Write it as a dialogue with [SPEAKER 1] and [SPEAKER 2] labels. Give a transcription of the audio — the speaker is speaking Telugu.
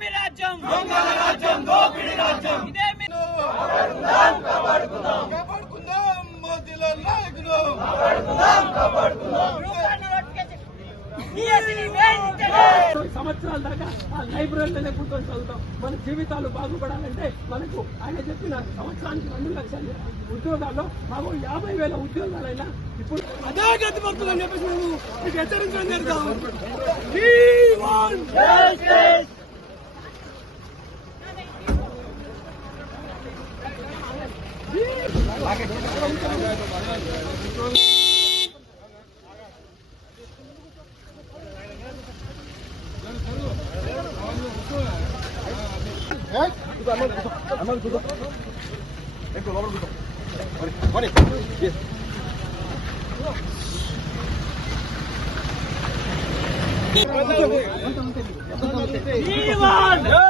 [SPEAKER 1] ఇదేమి రాజ్యం. దొంగల రాజ్యం. దోపిడి రాజ్యం ఇదేమి సంవత్సరాల దాకా ఆ లైబ్రరీలోనే కూర్చొని చదువుతాం. మన జీవితాలు బాగుపడాలంటే మనకు ఆయన చెప్పిన సంవత్సరానికి రెండు లక్షల. ఉద్యోగాల్లో మాకు యాభై వేల ఉద్యోగాలైనా ఇప్పుడు అదే గతి భక్తులు అని చెప్పేసి జరుగుతాం Aman tutup. Ekol aman tutup. Mari, mari. Yes. Jivan! Hey!